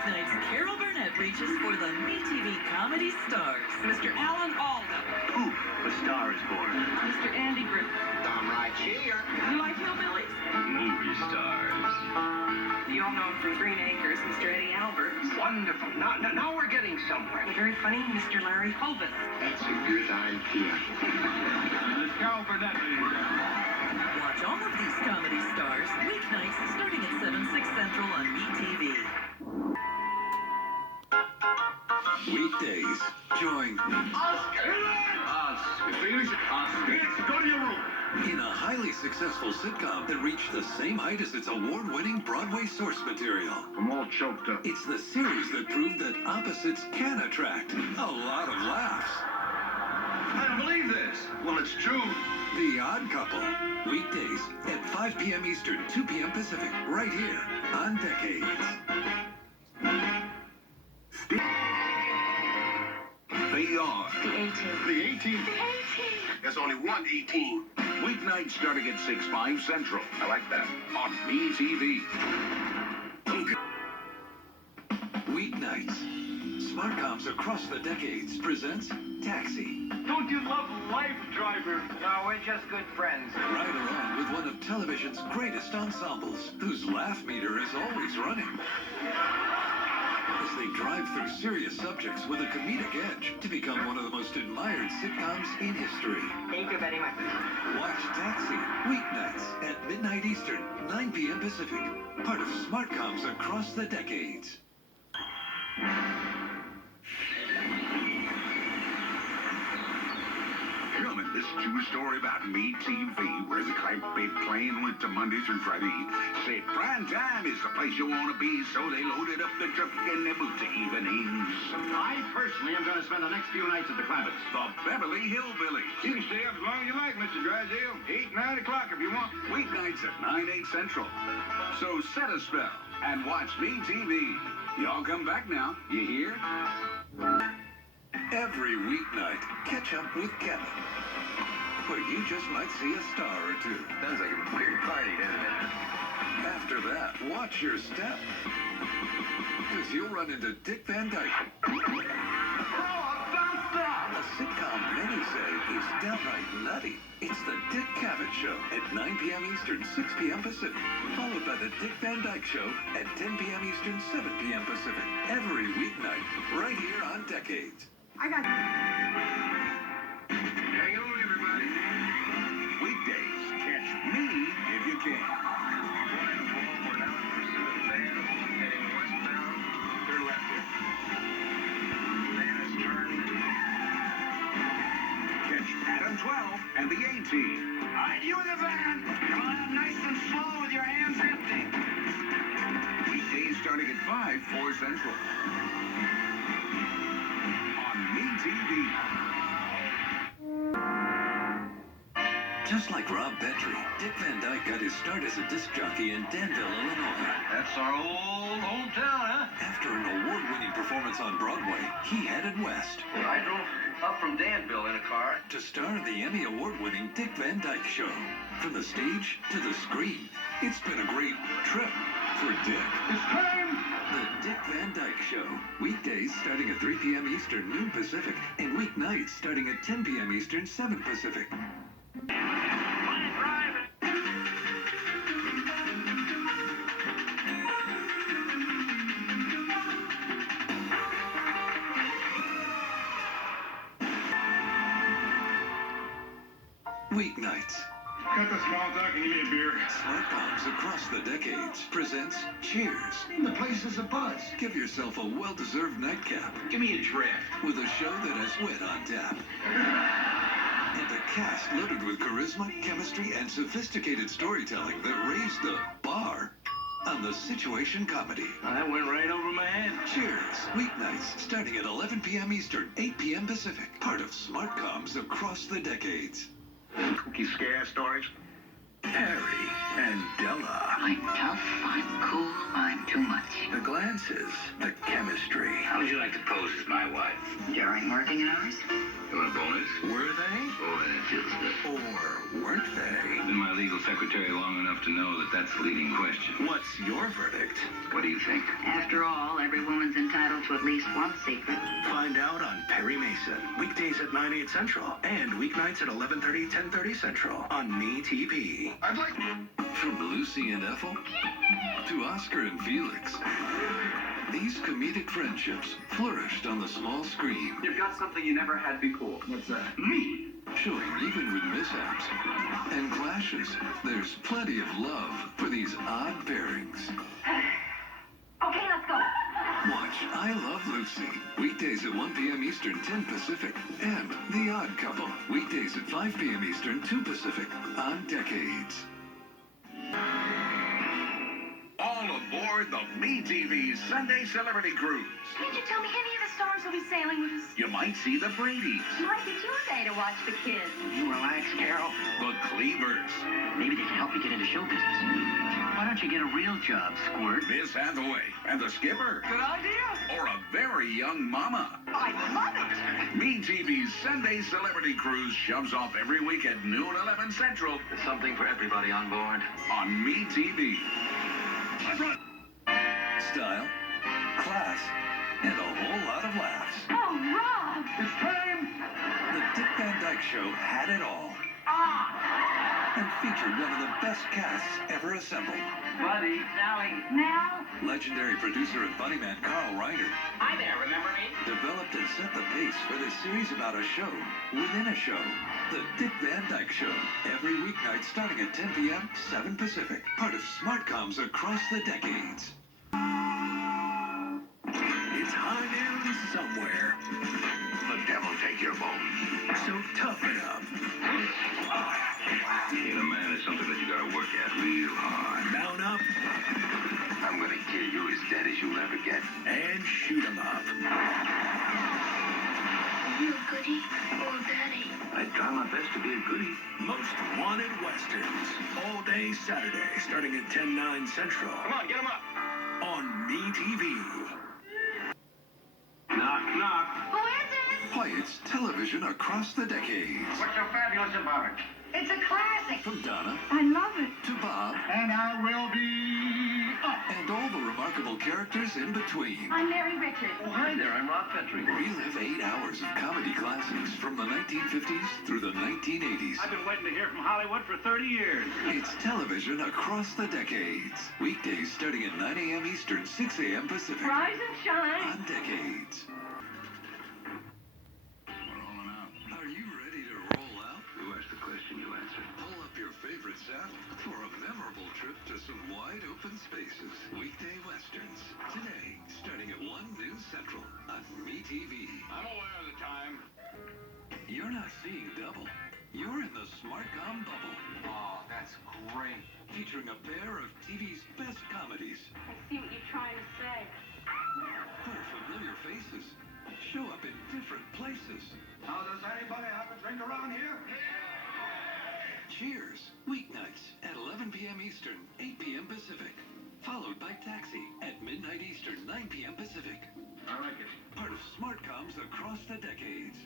weeknights, Carol Burnett reaches for the MeTV comedy stars. Mr. Alan Alda. Poof, a star is born. Mr. Andy Griffith. I'm right here. You like hillbillies? Movie stars. You all know him from Green Acres, Mr. Eddie Albert. Wonderful. Now we're getting somewhere. The very funny Mr. Larry Hovis. That's a good idea. Miss Carol Burnett, ladies and gentlemen. Watch all of these comedy stars weeknights starting at 7/6 Central on MeTV. Weekdays, join Oscar! Go to your room. in a highly successful sitcom that reached the same height as its award-winning Broadway source material. I'm all choked up. It's the series that proved that opposites can attract a lot of laughs. I don't believe this. Well, it's true. The Odd Couple, weekdays at 5 p.m. Eastern, 2 p.m. Pacific, right here on Decades. They are The 18th. the 18th. There's only one 18. Weeknights starting at 6/5 Central. I like that. On MeTV. Weeknights. Smartcoms across the decades presents Taxi. Don't you love Life Driver? No, we're just good friends. Ride along with one of television's greatest ensembles, whose laugh meter is always running. As they drive through serious subjects with a comedic edge to become one of the most admired sitcoms in history. Thank you very much. Watch Taxi, weeknights at midnight Eastern, 9 p.m. Pacific. Part of Smartcoms across the decades. Gentlemen, this true story about MeTV, where the big plane went to Monday through Friday. Said prime time is the place you want to be, so they loaded up the truck and they moved to evenings. I personally am going to spend the next few nights at the Clampets. The Beverly Hillbillies. You can stay up as long as you like, Mr. Drysdale. 8, 9 o'clock if you want. Weeknights at 9/8 Central. So set a spell and watch MeTV. Y'all come back now. You hear? Every weeknight, catch up with Kevin, where you just might see a star or two. Sounds like a weird party, doesn't it? After that, watch your step, because you'll run into Dick Van Dyke. A sitcom many say is downright nutty. It's the Dick Cavett Show at 9 p.m. Eastern, 6 p.m. Pacific, followed by the Dick Van Dyke Show at 10 p.m. Eastern, 7 p.m. Pacific. Every weeknight, right here on Decades. I got... Hang on, everybody. Weekdays, catch me if you can. Turn left here. Catch Adam 12 and the A-Team. All right, you in the van. Come on, nice and slow with your hands empty. Weekdays starting at 5/4 Central. On MeTV. Just like Rob Petrie, Dick Van Dyke got his start as a disc jockey in Danville, Illinois. That's our old hometown, huh? After an award-winning performance on Broadway, he headed west I drove up from Danville in a car. to star in the Emmy Award-winning Dick Van Dyke Show. From the stage to the screen, it's been a great trip for Dick. It's time. The Dick Van Dyke Show. Weekdays starting at 3 p.m. Eastern, noon Pacific, and weeknights starting at 10 p.m. Eastern, 7 Pacific. Weeknights. Cut the small talk and give me a beer. Smartcoms across the decades presents Cheers. The place is a buzz. Give yourself a well-deserved nightcap Give me a draft. with a show that has wit on tap. And a cast loaded with charisma, chemistry, and sophisticated storytelling that raised the bar on the situation comedy. That went right over my head. Cheers. Weeknights starting at 11 p.m. Eastern, 8 p.m. Pacific. Part of Smartcoms across the decades. Cookie scare stories. Harry and Della. I'm tough, I'm cool, I'm too much. The glances, the chemistry. How would you like to pose as my wife? During working hours? You want a bonus? Were they? Oh, and it feels good. Or weren't they? I've been my legal secretary long enough to know that that's the leading question. What's your verdict? What do you think? After all, every woman's entitled to at least one secret. Find out on Perry Mason. Weekdays at 9, 8 Central. And weeknights at 11:30, 10:30 Central on MeTV. I'd like... From Lucy and Ethel to Oscar and Felix, these comedic friendships flourished on the small screen. You've got something you never had before. What's that? Me! Showing even with mishaps and clashes, there's plenty of love for these odd pairings. Okay, let's go. Watch I Love Lucy, weekdays at 1 p.m. Eastern, 10 Pacific, and The Odd Couple, weekdays at 5 p.m. Eastern, 2 Pacific, on Decades. All aboard the MeTV Sunday Celebrity Cruise. Can't you tell me any of the stars will be sailing with us? You might see the Bradys, Might be your day to watch the kids. You relax, Carol. the Cleavers, Maybe they can help you get into show business. Why don't you get a real job, Squirt? Miss Hathaway, and the Skipper, Good idea. or a very young mama. I love it. MeTV's Sunday Celebrity Cruise shoves off every week at noon, 11 Central There's something for everybody on board. on MeTV. Style, class, and a whole lot of laughs. Oh, Rob. It's time. The Dick Van Dyke Show had it all. And featured one of the best casts ever assembled. Buddy. Now? Legendary producer and funny man Carl Reiner Hi there, remember me? developed and set the pace for this series about a show within a show. The Dick Van Dyke Show. Every weeknight starting at 10 p.m., 7 Pacific. Part of Smartcoms across the decades. It's high noon somewhere. The devil take your bones. So toughen up. Being a man is something that you gotta work at real hard. Mount up I'm gonna kill you as dead as you'll ever get. and shoot 'em up. Are you a goodie or a baddie? I try my best to be a goodie. Most Wanted Westerns. All day Saturday starting at 10/9 Central Come on, get him up. on MeTV. Knock, knock. Who is it? Why, it's television across the decades. What's so fabulous about it? It's a classic. From Donna I love it. to Bob And I will be up. and all the remarkable characters in between. I'm Mary Richards. Oh, hi there. I'm Rob Petrie. Relive 8 hours of comedy classics from the 1950s through the 1980s. I've been waiting to hear from Hollywood for 30 years. It's television across the decades. Weekdays starting at 9 a.m. Eastern, 6 a.m. Pacific. Rise and shine. On Decades. Rolling out. Are you ready to roll out? You asked the question, you answered. Pull up your favorite saddle for a memorable trip to some wide open spaces. Weekday Westerns. Today, starting at 1 noon Central on MeTV. I'm aware of the time. You're not seeing double. You're in the Smartcom bubble. Oh, that's great. Featuring a pair of TV's best comedies. I see what you're trying to say. Where familiar faces show up in different places. Now, does anybody have a drink around here? Cheers, weeknights at 11 p.m. Eastern, 8 p.m. Pacific. Followed by Taxi at midnight Eastern, 9 p.m. Pacific. I like it. Part of Smartcoms across the decades.